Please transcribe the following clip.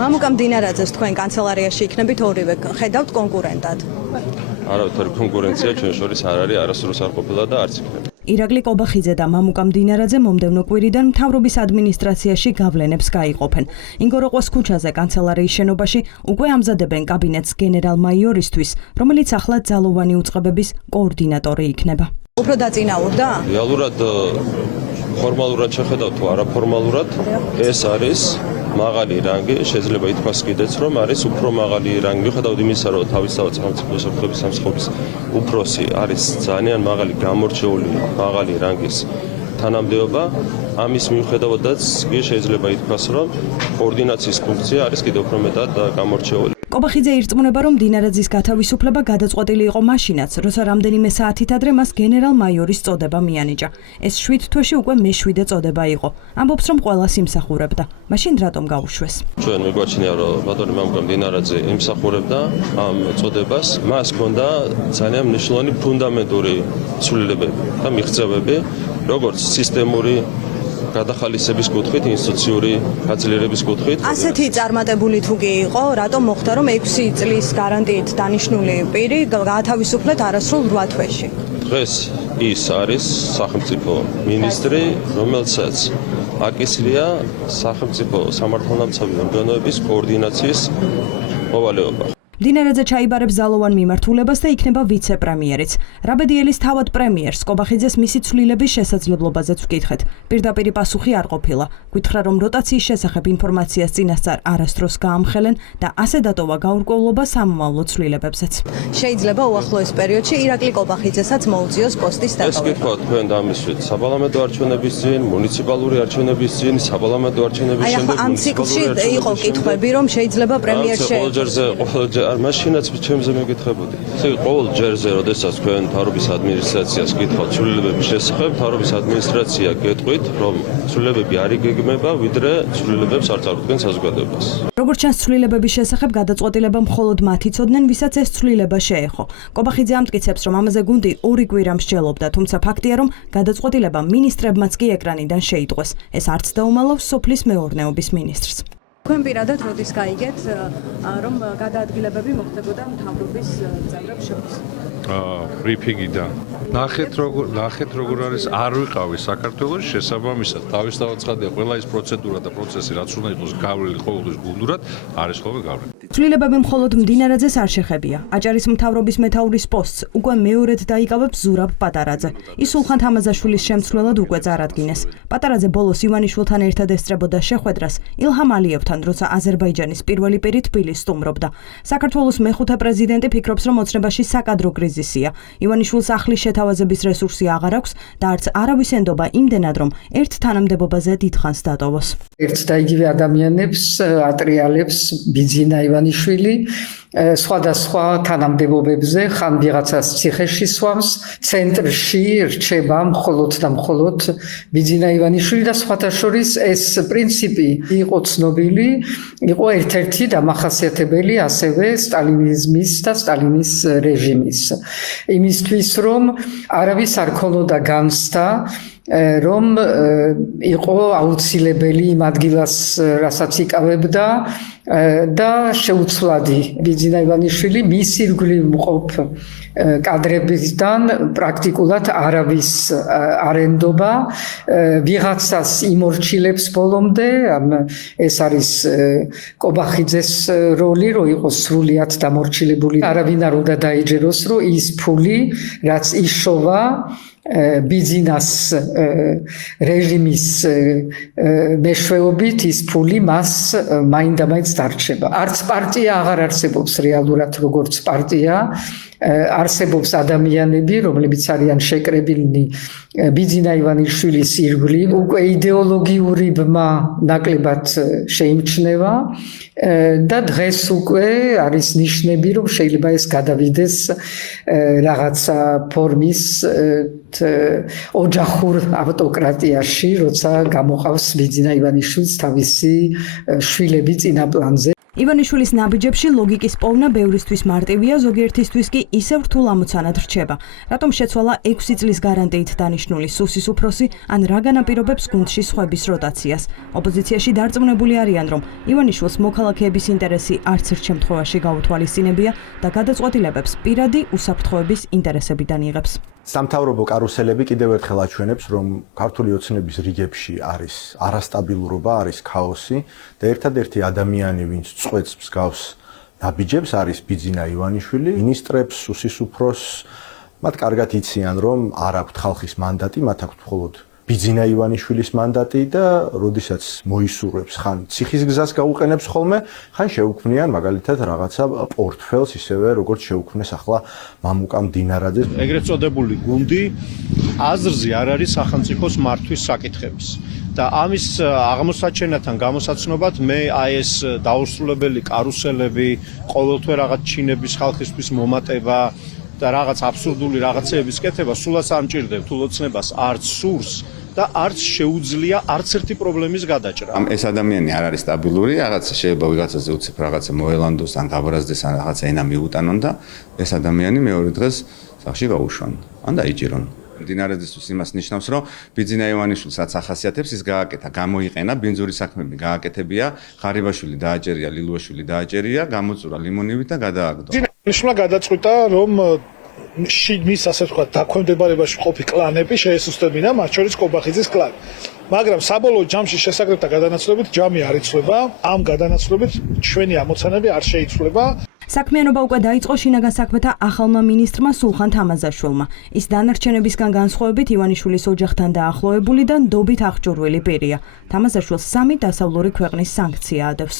მამუკა მდინარაძეს თქვენ კანცელარიაში იქნებით ორივე ხედავთ კონკურენტად. არავითარი კონკურენცია ჩვენ შორის არ არის, არასდროს არ ყოფილა და არც იქნება. ირაკლი კობახიძე და მამუკა მდინარაძე მომდევნო კვირიდან მთავრობის ადმინისტრაციაში გავლენებს გაიყოფენ. ინგოროყვას ქუჩაზე კანცელარიის შენობაში უკვე ამზადებენ კაბინეტს გენერალ-მაიორისთვის, რომელიც ახლა ძალოვანი უწყებების კოორდინატორი იქნება. უფრო დაწინაურდა? რეალურად ფორმალურად შეხედავთ თუ არაფორმალურად, ეს არის მაღალი რანგი, შეიძლება ითქვას კიდეც, რომ არის უფრო მაღალი რანგი, მიუხედავად იმისა, რომ თავისთავად სახელმწიფო საფრთხების სამსახურის უფროსი არის ძალიან მაღალი გამორჩეული მაღალი რანგის თანამდებობა, ამის მიუხედავადაც შეიძლება ითქვას, რომ კოორდინაციის ფუნქცია არის კიდევ უფრო მეტად გამორჩეული. კობახიძე ირწმუნება, რომ დინარაძის გათავისუფლება გადაწყვეტილი იყო მაშინაც, როცა რამდენიმე საათით ადრე მას გენერალ-მაიორის წოდება მიანიჭა. ეს 7 თვეში უკვე მე-7 წოდება იყო. ამბობს, რომ ყველას იმსახურებდა. მაშინ რატომ გაუშვეს? ჩვენ მიგვაჩნია, რომ ბატონი მამუკა მდინარაძე იმსახურებდა ამ წოდებას. მას ჰქონდა ძალიან მნიშვნელოვანი ფუნდამენტური ცვლილებები და მიღწევები, როგორც სისტემური გადახალისების კუთხით, ინსტიტუციური გაძლიერების კუთხით. ასეთი წარმატებული თუ კი იყო, რატომ მოხდა, რომ 6 წლის გარანტიით დანიშნული პირი გაათავისუფლეთ არასრულ 8 თვეში? დღეს ის არის სახელმწიფო მინისტრი, რომელსაც აკისრია სახელმწიფო სამართალდამცავი ორგანოების კოორდინაციის მოვალეობა. დინარაძე ჩაიბარებს ძალოვან მიმართულებას და იქნება ვიცე-პრემიერიც. რაბედიელის თავად პრემიერს კობახიძეს მისი ცვლილების შესაძლებლობაზეც ვკითხეთ. პირდაპირი პასუხი არ ყოფილა. გითხრა, რომ როტაციის შესახებ ინფორმაციას წინასწარ არასდროს გაამხელენ და ასე დატოვა გაურკვევლობა სამომავლო ცვლილებებზეც. შეიძლება უახლოეს პერიოდში ირაკლი კობახიძესაც მოუწიოს პოსტის დატოვება. ეს კითხვა თქვენ დამისვით საპარლამენტო არჩევნების წინ, მუნიციპალური არჩევნების წინ, საპარლამენტო არჩევნების შემდეგ. ამ ციკლში იყო კითხვები, რომ შეიძლება პრემიერს მაშინაც ჩემზე მეკითხებოდი. ყოველ ჯერზე, როდესაც თქვენ მთავრობის ადმინისტრაციას გითხავთ ცვლილებების შესახებ, მთავრობის ადმინისტრაცია გეტყვით, რომ ცვლილებები არ იგეგმება, ვიდრე ცვლილებებს არ წარუდგენ საზოგადოებას. როგორც ჩანს, ცვლილებების შესახებ გადაწყვეტილება მხოლოდ მათ იცოდნენ, ვისაც ეს ცვლილება შეეხო. კობახიძე ამტკიცებს, რომ ამაზე გუნდი 2 კვირა მსჯელობდა, თუმცა ფაქტია, რომ გადაწყვეტილება მინისტრებმაც კი ეკრანიდან შეიტყვეს. ეს არც დაუმალავს სოფლის მეურნეობის მინისტრს. თქვენ პირადად როდის გაიგეთ, რომ გადაადგილებები მოხდებოდა მთავრობის წევრებს შორის? ბრიფინგიდან. ნახეთ როგორ არის, არ ვიყავი საქართველოს შესაბამისად. თავისთავად ცხადია, ყველა ის პროცედურა და პროცესი, რაც უნდა იყოს გავლილი ყოველთვის გუნდურად, არის ხოლმე გავლილი. ცვლილებები მხოლოდ მდინარაძეს არ შეხებია. აჭარის მთავრობის მეთაურის პოსტს უკვე მეორედ დაიკავებს ზურაბ პატარაძე. ის სულხან თამაზაშვილის შემცვლელად უკვე წარადგინეს. პატარაძე ბოლოს ივანიშვილთან ერთად ესწრებოდა შეხვედრას ილჰამ ალიევთან, როცა აზერბაიჯანის პირველი პირი თბილისს სტუმრობდა. საქართველოს მეხუთე პრეზიდენტი ფიქრობს, რომ ოცნებაში საკადრო კრიზისია. ივანიშვილს ახლის შეთავაზების რესურსი აღარ აქვს და არც არავის ენდობა იმდენად, რომ ერთ თანამდებობაზე დიდხანს დატოვოს. ერთ და იგივე ადამიანებს ატრიალებს ბიძინა ივანიშვილი სხვადასხვა თანამდებობებზე, ხან ვიღაცას ციხეში სვამს, ცენტრში რჩება მხოლოდ და მხოლოდ ბიძინა ივანიშვილი და სხვათა შორის ეს პრინციპი იყო ცნობილი, იყო ერთ-ერთი დამახასიათებელი ასევე სტალინიზმის და სტალინის რეჟიმის. იმისთვის, რომ არავის არ ქონოდა განცდა, რომ იყო აუცილებელი იმ ადგილას, რასაც იკავებდა და შეუცვლადი ბიძინა ივანიშვილი მის ირგვლივ მყოფ კადრებისგან პრაქტიკულად არავის არ ენდობა, ვიღაცას იმორჩილებს ბოლომდე, ეს არის კობახიძეს როლი, რომ იყოს სრულიად დამორჩილებული. არავინ არ უნდა დაიჯეროს, რომ ის ფული, რაც იშოვა ბიძინას რეჟიმის მეშვეობით, ის ფული მას მაინდამაინც დარჩება. არც პარტია აღარ არსებობს რეალურად როგორც პარტია, არსებობს ადამიანები, რომლებიც არიან შეკრებილნი ბიძინა ივანიშვილის ირგვლივ, უკვე იდეოლოგიური ბმა ნაკლებად შეიმჩნევა და დღეს უკვე არის ნიშნები, რომ შეიძლება ეს გადავიდეს რაღაცა ფორმის ოჯახურ ავტოკრატიაში, როცა გამოყავს ბიძინა ივანიშვილს თავისი შვილები წინაპლანზე. ივანიშვილის ნაბიჯებში ლოგიკის პოვნა ბევრისთვის მარტივია, ზოგიერთისთვის კი ისევ რთულ ამოცანად რჩება. რატომ შეცვალა 6 წლის გარანტიით დანიშნული სუსის უფროსი, ან რა განაპირობებს გუნდში სხვების როტაციას. ოპოზიციაში დარწმუნებული არიან, რომ ივანიშვილს მოქალაქეების ინტერესი არც ერთ შემთხვევაში გაუთვალისწინებია და გადაწყვეტილებებს პირადი უსაფრთხოების ინტერესებიდან იღებს. სამთავრობო კარუსელები კიდევ ერთხელ აჩვენებს, რომ ქართული ოცნების რიგებში არის არასტაბილურობა, არის ქაოსი და ერთადერთი ადამიანი, ვინც წყვეტს მსგავს ნაბიჯებს, არის ბიძინა ივანიშვილი. მინისტრებს, სუსის უფროსს, მათ კარგად იციან, რომ არ აქვთ ხალხის მანდატი, მათ აქვთ მხოლოდ ბიძინა ივანიშვილის მანდატი და როდესაც მოისურვებს, ხან ციხის გზას გაუყენებს ხოლმე, ხან შეუქმნიან მაგალითად რაღაცა პორტფელს, ისევე როგორც შეუქმნეს ახლა მამუკა მდინარაძეს. ეგრეთ წოდებული გუნდი აზრზე არ არის სახელმწიფოს მართვის საკითხების. და ამის აღმოსაჩენათან გამოსაცნობად მე აი ეს დაუსრულებელი კარუსელები, ყოველთვე რაღაც ჩინების ხალხისთვის მომატება და რაღაც აბსურდული რაღაცეების კეთება სულაც არ მჭირდება, თუ ოცნებას არც სურს და არც შეუძლია არც ერთი პრობლემის გადაჭრა. ეს ადამიანი არ არის სტაბილური, რაღაცა შეიძლება ვიღაცაზე უცებ რაღაცა მოელანდოს ან გაბრაზდეს ან რაღაცა ენა მიუტანონ და ეს ადამიანი მეორე დღეს სახში გაუშვან. ან დაიჭირონ. მდინარაძისთვის იმას ნიშნავს, რომ ბიძინა ივანიშვილსაც ახასიათებს, ის გააკეთა, გამოიყენა, ბინძური საქმეები გააკეთებია, ღარიბაშვილი დააჭერია, ლილუაშვილი დააჭერია, გამოწურა ლიმონივით და გადააგდო. ნიშნულა გადაწყვიტა, რომ მის ასე ვთქვათ, დაქვემდებარებაში მყოფი კლანები შეესუსტებინა, მათ შორის კობახიძის კლანი. მაგრამ საბოლოო ჯამში შესაკრებთა გადანაცვლებით ჯამი არ იცვლება, ამ გადანაცვლებით ჩვენი ამოცანები არ შეიცვლება. საქმიანობა უკვე დაიწყო შინაგან საქმეთა ახალმა მინისტრმა სულხან თამაზაშვილმა. ის დანარჩენებისგან განსხვავებით ივანიშვილის ოჯახთან დაახლოებული და ნდობით აღჭურვილი პირია. თამაზაშვილს 3 დასავლური ქვეყნის სანქცია ადევს.